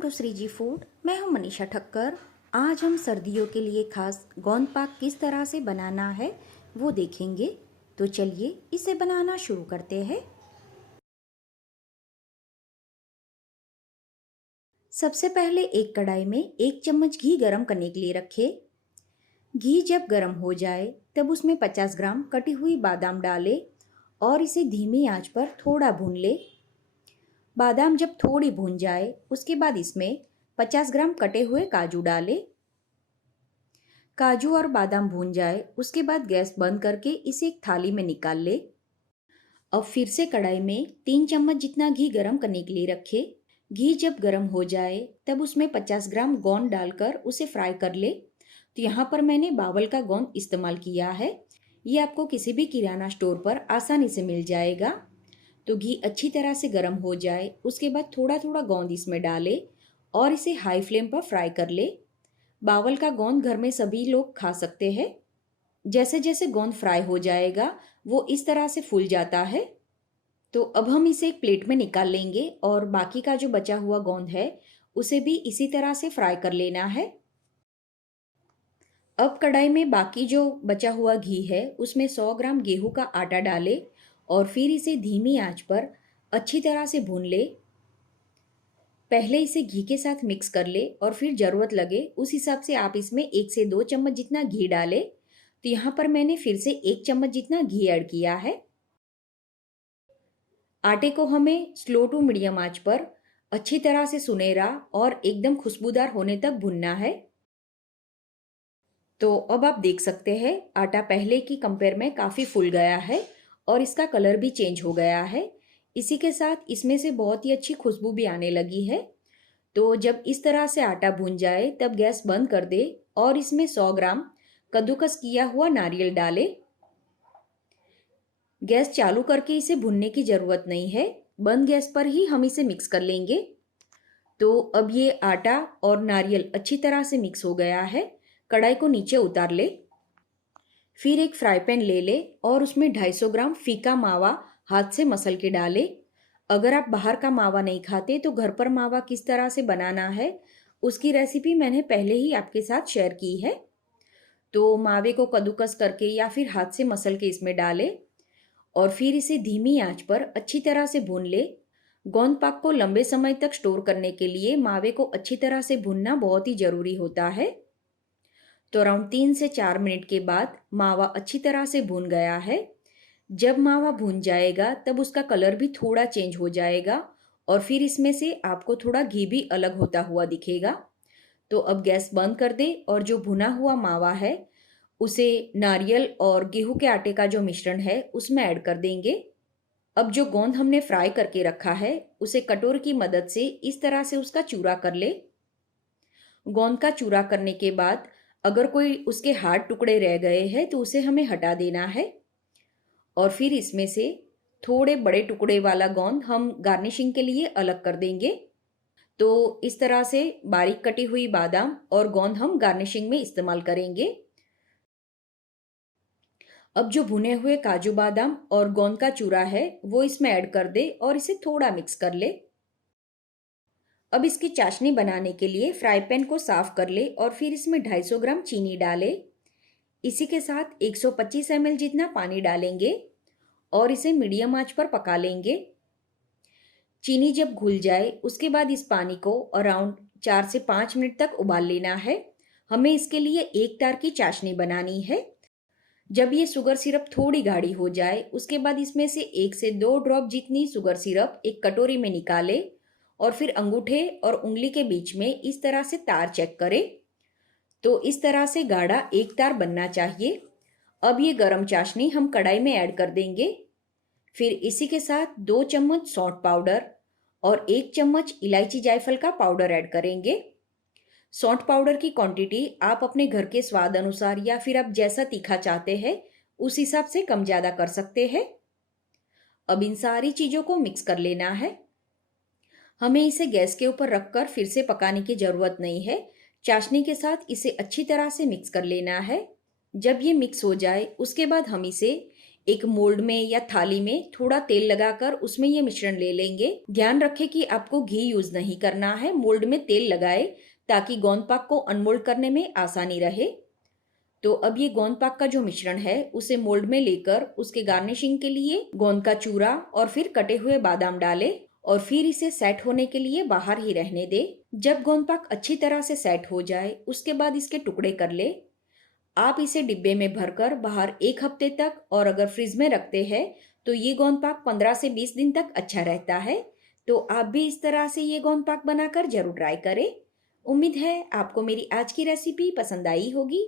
Welcome to Shri Ji food. मैं हूं मनीषा ठक्कर। आज हम सर्दियों के लिए खास गोंद पाक किस तरह से बनाना है वो देखेंगे। तो चलिए इसे बनाना शुरू करते हैं। सबसे पहले एक कढ़ाई में 1 चम्मच घी गरम करने के लिए रखें। घी जब गरम हो जाए तब उसमें 50 ग्राम कटी हुई बादाम डालें और इसे धीमी आंच पर थोड़ा भून ले। बादाम जब थोड़ी भून जाए उसके बाद इसमें 50 ग्राम कटे हुए काजू डालें। काजू और बादाम भून जाए उसके बाद गैस बंद करके इसे एक थाली में निकाल ले। अब फिर से कढ़ाई में 3 चम्मच जितना घी गरम करने के लिए रखे। घी जब गरम हो जाए तब उसमें 50 ग्राम गोंद डालकर उसे फ्राई कर ले। तो यहाँ पर मैंने बावल का गोंद इस्तेमाल किया है। ये आपको किसी भी किराना स्टोर पर आसानी से मिल जाएगा। तो घी अच्छी तरह से गर्म हो जाए उसके बाद थोड़ा थोड़ा गोंद इसमें डाले और इसे हाई फ्लेम पर फ्राई कर ले। बावल का गोंद घर में सभी लोग खा सकते हैं। जैसे जैसे गोंद फ्राई हो जाएगा वो इस तरह से फूल जाता है। तो अब हम इसे एक प्लेट में निकाल लेंगे और बाकी का जो बचा हुआ गोंद है उसे भी इसी तरह से फ्राई कर लेना है। अब कढ़ाई में बाकी जो बचा हुआ घी है उसमें 100 ग्राम गेहूं का आटा डालें और फिर इसे धीमी आंच पर अच्छी तरह से भून ले। पहले इसे घी के साथ मिक्स कर ले और फिर ज़रूरत लगे उस हिसाब से आप इसमें 1 से 2 चम्मच जितना घी डालें। तो यहाँ पर मैंने फिर से 1 चम्मच जितना घी ऐड किया है। आटे को हमें स्लो टू मीडियम आंच पर अच्छी तरह से सुनहरा और एकदम खुशबूदार होने तक भुनना है। तो अब आप देख सकते हैं आटा पहले की कंपेयर में काफ़ी फूल गया है और इसका कलर भी चेंज हो गया है। इसी के साथ इसमें से बहुत ही अच्छी खुशबू भी आने लगी है। तो जब इस तरह से आटा भून जाए तब गैस बंद कर दे और इसमें 100 ग्राम कद्दूकस किया हुआ नारियल डाले। गैस चालू करके इसे भूनने की ज़रूरत नहीं है, बंद गैस पर ही हम इसे मिक्स कर लेंगे। तो अब ये आटा और नारियल अच्छी तरह से मिक्स हो गया है। कढ़ाई को नीचे उतार ले। फिर एक फ्राई पैन ले ले और उसमें 250 ग्राम फीका मावा हाथ से मसल के डाले। अगर आप बाहर का मावा नहीं खाते तो घर पर मावा किस तरह से बनाना है उसकी रेसिपी मैंने पहले ही आपके साथ शेयर की है। तो मावे को कद्दूकस करके या फिर हाथ से मसल के इसमें डाले और फिर इसे धीमी आंच पर अच्छी तरह से भून ले। गोंद पाक को लंबे समय तक स्टोर करने के लिए मावे को अच्छी तरह से भूनना बहुत ही ज़रूरी होता है। तो अराउंड 3 से 4 मिनट के बाद मावा अच्छी तरह से भून गया है। जब मावा भून जाएगा तब उसका कलर भी थोड़ा चेंज हो जाएगा और फिर इसमें से आपको थोड़ा घी भी अलग होता हुआ दिखेगा। तो अब गैस बंद कर दे और जो भुना हुआ मावा है उसे नारियल और गेहूं के आटे का जो मिश्रण है उसमें ऐड कर देंगे। अब जो गोंद हमने फ्राई करके रखा है उसे कटोरी की मदद से इस तरह से उसका चूरा कर ले। गोंद का चूरा करने के बाद अगर कोई उसके हार्ड टुकड़े रह गए हैं तो उसे हमें हटा देना है और फिर इसमें से थोड़े बड़े टुकड़े वाला गोंद हम गार्निशिंग के लिए अलग कर देंगे। तो इस तरह से बारीक कटी हुई बादाम और गोंद हम गार्निशिंग में इस्तेमाल करेंगे। अब जो भुने हुए काजू बादाम और गोंद का चूरा है वो इसमें ऐड कर दे और इसे थोड़ा मिक्स कर ले। अब इसकी चाशनी बनाने के लिए फ्राई पैन को साफ कर ले और फिर इसमें 250 ग्राम चीनी डाले। इसी के साथ 125 ml जितना पानी डालेंगे और इसे मीडियम आंच पर पका लेंगे। चीनी जब घुल जाए उसके बाद इस पानी को अराउंड 4 से 5 मिनट तक उबाल लेना है। हमें इसके लिए एक तार की चाशनी बनानी है। जब ये शुगर सिरप थोड़ी गाढ़ी हो जाए उसके बाद इसमें से 1 से 2 ड्रॉप जितनी शुगर सिरप एक कटोरी में निकाले और फिर अंगूठे और उंगली के बीच में इस तरह से तार चेक करें। तो इस तरह से गाढ़ा एक तार बनना चाहिए। अब ये गरम चाशनी हम कढ़ाई में ऐड कर देंगे। फिर इसी के साथ 2 चम्मच सौंठ पाउडर और 1 चम्मच इलायची जायफल का पाउडर ऐड करेंगे। सौंठ पाउडर की क्वांटिटी आप अपने घर के स्वाद अनुसार या फिर आप जैसा तीखा चाहते हैं उस हिसाब से कम ज़्यादा कर सकते हैं। अब इन सारी चीज़ों को मिक्स कर लेना है। हमें इसे गैस के ऊपर रखकर फिर से पकाने की ज़रूरत नहीं है। चाशनी के साथ इसे अच्छी तरह से मिक्स कर लेना है। जब ये मिक्स हो जाए उसके बाद हम इसे एक मोल्ड में या थाली में थोड़ा तेल लगाकर उसमें ये मिश्रण ले लेंगे। ध्यान रखें कि आपको घी यूज नहीं करना है। मोल्ड में तेल लगाए ताकि गोंद पाक को अनमोल्ड करने में आसानी रहे। तो अब ये गोंद पाक का जो मिश्रण है उसे मोल्ड में लेकर उसके गार्निशिंग के लिए गोंद का चूरा और फिर कटे हुए बादाम डाले और फिर इसे सेट होने के लिए बाहर ही रहने दे। जब गोंद पाक अच्छी तरह से सेट हो जाए उसके बाद इसके टुकड़े कर ले। आप इसे डिब्बे में भरकर बाहर 1 हफ्ते तक और अगर फ्रिज में रखते हैं तो ये गोंद पाक 15 से 20 दिन तक अच्छा रहता है। तो आप भी इस तरह से ये गोंद पाक बनाकर जरूर ट्राई करें। उम्मीद है आपको मेरी आज की रेसिपी पसंद आई होगी।